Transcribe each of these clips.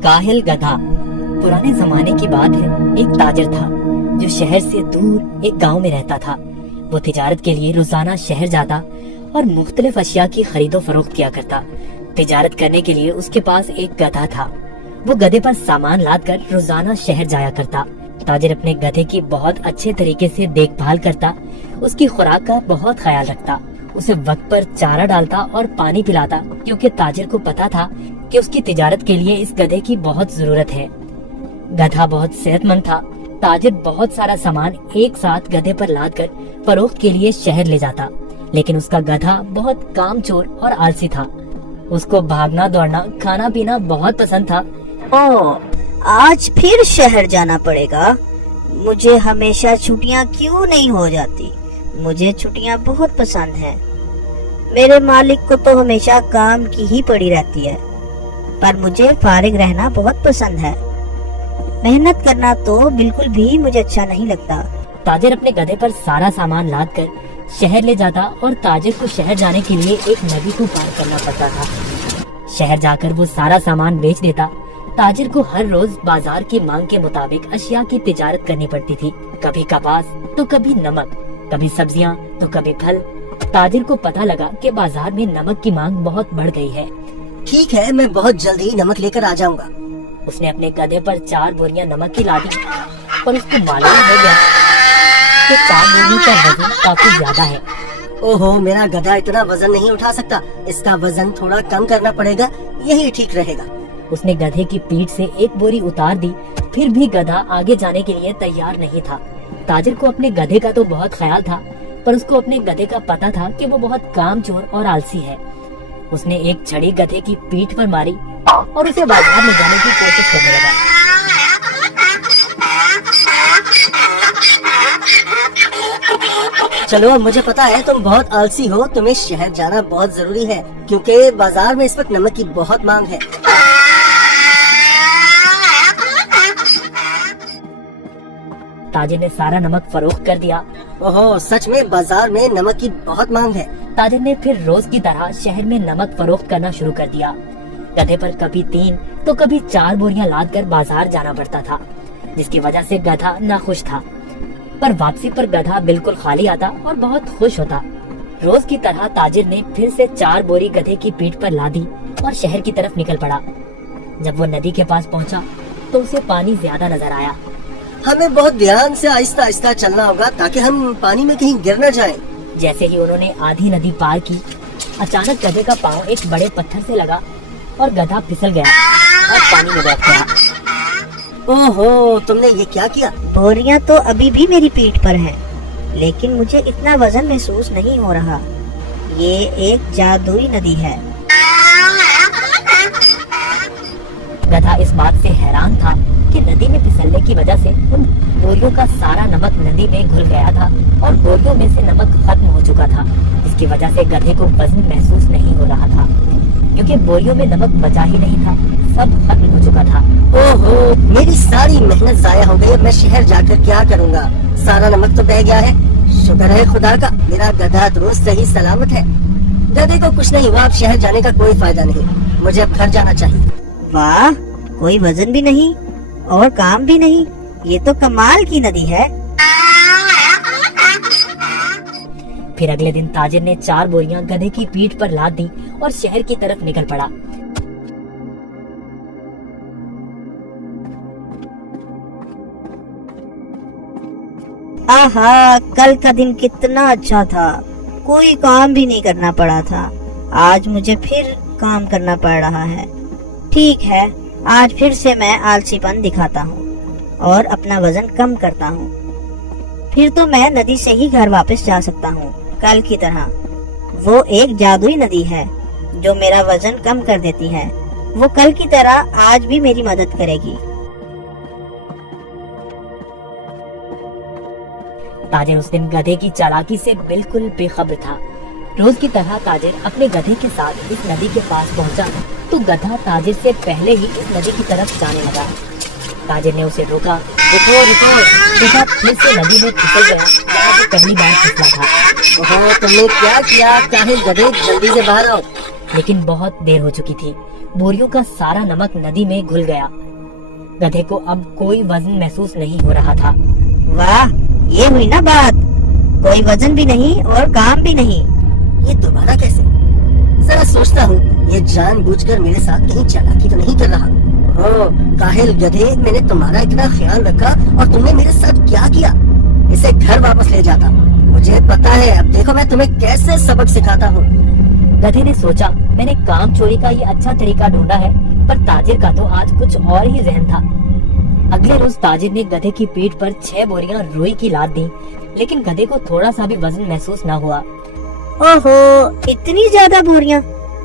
काहिल गधा। पुराने जमाने की बात है। एक ताजिर था जो शहर से दूर एक गांव में रहता था। वो तिजारत के लिए रोजाना शहर जाता और मुख्तलिफ अशिया की खरीदो फरोख्त किया करता। तिजारत करने के लिए उसके पास एक गधा था। वो गधे पर सामान लाद कर रोजाना शहर जाया करता। ताजिर अपने गधे की बहुत अच्छे तरीके से देखभाल करता, उसकी खुराक का बहुत ख्याल रखता, उसे वक्त पर चारा डालता और पानी पिलाता, क्योंकि ताजिर को पता था कि उसकी तिजारत के लिए इस गधे की बहुत जरूरत है। गधा बहुत सेहतमंद था। ताजिर बहुत सारा सामान एक साथ गधे पर लाद कर फरोख्त के लिए शहर ले जाता, लेकिन उसका गधा बहुत कामचोर और आलसी था। उसको भागना दौड़ना खाना पीना बहुत पसंद था। आज फिर शहर जाना पड़ेगा। मुझे हमेशा छुट्टियां क्यों नहीं हो जाती? मुझे छुट्टियां बहुत पसंद हैं। मेरे मालिक को तो हमेशा काम की ही पड़ी रहती है, पर मुझे फारिग रहना बहुत पसंद है। मेहनत करना तो बिल्कुल भी मुझे अच्छा नहीं लगता। ताजिर अपने गधे पर सारा सामान लाद कर शहर ले जाता और ताजिर को शहर जाने के लिए एक नदी को पार करना पड़ता था। शहर जाकर वो सारा सामान बेच देता। ताजिर को हर रोज बाजार की मांग के मुताबिक अशिया की तिजारत करनी पड़ती थी। कभी कपास तो कभी नमक, कभी सब्जियां तो कभी फल। ताजिर को पता लगा कि बाजार में नमक की मांग बहुत बढ़ गई है। ठीक है, मैं बहुत जल्द ही नमक लेकर आ जाऊंगा। उसने अपने गधे पर 4 बोरियां नमक की लादी, पर उसको मालूम हो गया कि 4 बोरियों का वजन काफी ज्यादा है। ओहो, मेरा गधा इतना वजन नहीं उठा सकता। इसका वजन थोड़ा कम करना पड़ेगा, यही ठीक रहेगा। उसने गधे की पीठ से एक बोरी उतार दी, फिर भी गधा आगे जाने के लिए तैयार नहीं था। ताजिर को अपने गधे का तो बहुत ख्याल था, पर उसको अपने गधे का पता था कि वो बहुत कामचोर और आलसी है। उसने एक छड़ी गधे की पीठ पर मारी और उसे बाजार में जाने की कोशिश करने लगा। चलो, मुझे पता है तुम बहुत आलसी हो। तुम्हें शहर जाना बहुत जरूरी है, क्योंकि बाजार में इस वक्त नमक की बहुत मांग है। ताजिर ने सारा नमक फरोख्त कर दिया। ओहो, सच में बाजार में नमक की बहुत मांग है। ताजिर ने फिर रोज की तरह शहर में नमक फरोख्त करना शुरू कर दिया। गधे पर कभी 3 तो कभी 4 बोरियां लाद कर बाजार जाना पड़ता था, जिसकी वजह से गधा नाखुश था। पर वापसी पर गधा बिल्कुल खाली आता और बहुत खुश होता। रोज की तरह ताजिर ने फिर से 4 बोरी गधे की पीठ पर लादी और शहर की तरफ निकल पड़ा। जब वो नदी के पास पहुंचा तो उसे पानी ज्यादा नजर आया। हमें बहुत ध्यान से आहिस्ता आहिस्ता चलना होगा ताकि हम पानी में कहीं गिर न जाएं। जैसे ही उन्होंने आधी नदी पार की, अचानक गधे का पाँव एक बड़े पत्थर से लगा और गधा फिसल गया और पानी में बैठ गया। ओहो, तुमने ये क्या किया? बोरियां तो अभी भी मेरी पीठ पर हैं, लेकिन मुझे इतना वजन महसूस नहीं हो रहा। ये एक जादुई नदी है। गधा इस बात से हैरान था कि नदी में फिसलने की वजह से उन बोरियों का सारा नमक नदी में घुल गया था और बोरियों में से नमक खत्म हो चुका था। इसकी वजह से गधे को वजन महसूस नहीं हो रहा था, क्योंकि बोरियों में नमक बचा ही नहीं था, सब खत्म हो चुका था। ओहो, मेरी सारी मेहनत जाया हो गई। मैं शहर जाकर क्या करूँगा? सारा नमक तो बह गया है। शुक्र है खुदा का, मेरा गधा दुरुस्त सही सलामत है। गधे को कुछ नहीं हुआ। अब शहर जाने का कोई फायदा नहीं। मुझे अब घर जाना चाहिए। वाह, कोई वजन भी नहीं और काम भी नहीं। ये तो कमाल की नदी है। फिर अगले दिन ताजिर ने 4 बोरियां गधे की पीठ पर लाद दी और शहर की तरफ निकल पड़ा। आहा, कल का दिन कितना अच्छा था। कोई काम भी नहीं करना पड़ा था। आज मुझे फिर काम करना पड़ रहा है। ठीक है, आज फिर से मैं आलसीपन दिखाता हूँ और अपना वजन कम करता हूँ। फिर तो मैं नदी से ही घर वापस जा सकता हूँ, कल की तरह। वो एक जादुई नदी है जो मेरा वजन कम कर देती है। वो कल की तरह आज भी मेरी मदद करेगी। ताजिर उस दिन गधे की चालाकी से बिल्कुल बेखबर था। रोज की तरह ताजिर अपने गधे के साथ इस नदी के पास पहुंचा तो गधा ताजिर से पहले ही इस नदी की तरफ जाने लगा। ताजिर ने उसे रोका। रुको रुको। गधा फिर से नदी में फिसल गया जहाँ वो पहली बार फिसला था। ओहो, तुमने क्या किया? काहे गधे, जल्दी से बाहर आओ। लेकिन बहुत देर हो चुकी थी। बोरियों का सारा नमक नदी में घुल गया। गधे को अब कोई वजन महसूस नहीं हो रहा था। वाह, ये हुई ना बात। कोई वजन भी नहीं और काम भी नहीं। ये दोबारा कैसे? जरा सोचता हूँ, ये जानबूझकर मेरे साथ कहीं चालाकी तो नहीं कर रहा। ओ काहिल गधे, मैंने तुम्हारा इतना ख्याल रखा और तुमने मेरे साथ क्या किया? इसे घर वापस ले जाता हूँ। मुझे पता है, अब देखो मैं तुम्हें कैसे सबक सिखाता हूँ। गधे ने सोचा, मैंने काम चोरी का ये अच्छा तरीका ढूंढा है, पर ताजिर का तो आज कुछ और ही जहन था। अगले रोज ताजिर ने गधे की पीठ पर 6 बोरियां रुई की लाद दी, लेकिन गधे को थोड़ा सा भी वजन महसूस न हुआ। ओहो, इतनी ज्यादा बोरियां?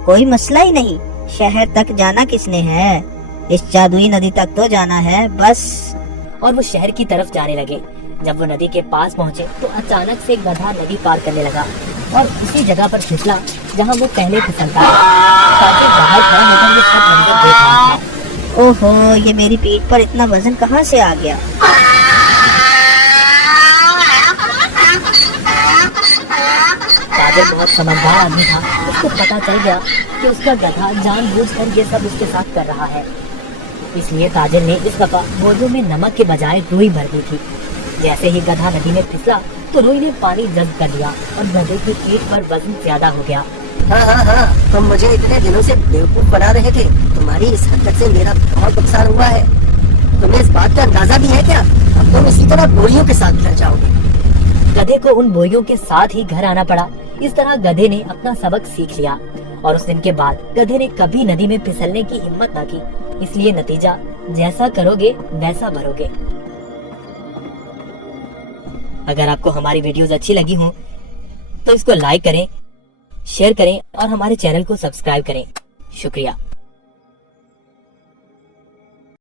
कोई मसला ही नहीं। शहर तक जाना किसने है? इस जादुई नदी तक तो जाना है बस। और वो शहर की तरफ जाने लगे। जब वो नदी के पास पहुँचे तो अचानक से गधा नदी पार करने लगा और उसी जगह पर फिसला जहाँ वो पहले फिसलता था। ताजिर बाहर खड़ा होकर ये सब मंजर देख रहा था। ओहो, ये मेरी पीठ पर इतना वजन कहाँ से आ गया? ताजिर बहुत समझदार आदमी था। उसको पता चल गया कि उसका गधा जानबूझकर ये सब उसके साथ कर रहा है। इसलिए ताजिर ने इस दफा बोरियों में नमक के बजाय रुई भर दी थी। जैसे ही गधा नदी में फिसला तो रुई ने पानी जब्त कर लिया और गधे की पीठ पर वजन ज्यादा हो गया। हाँ, तुम मुझे इतने दिनों से बेवकूफ बना रहे थे। तुम्हारी इस हरकत से मेरा बहुत नुकसान हुआ है। तुम्हें इस बात का अंदाजा भी है क्या? अब तुम इसी तरह बोरियों के साथ घर जाओगे। गधे को उन बोरियों के साथ ही घर आना पड़ा। इस तरह गधे ने अपना सबक सीख लिया और उस दिन के बाद गधे ने कभी नदी में फिसलने की हिम्मत न की। इसलिए नतीजा, जैसा करोगे वैसा भरोगे। अगर आपको हमारी वीडियोस अच्छी लगी हो तो इसको लाइक करें, शेयर करें और हमारे चैनल को सब्सक्राइब करें। शुक्रिया।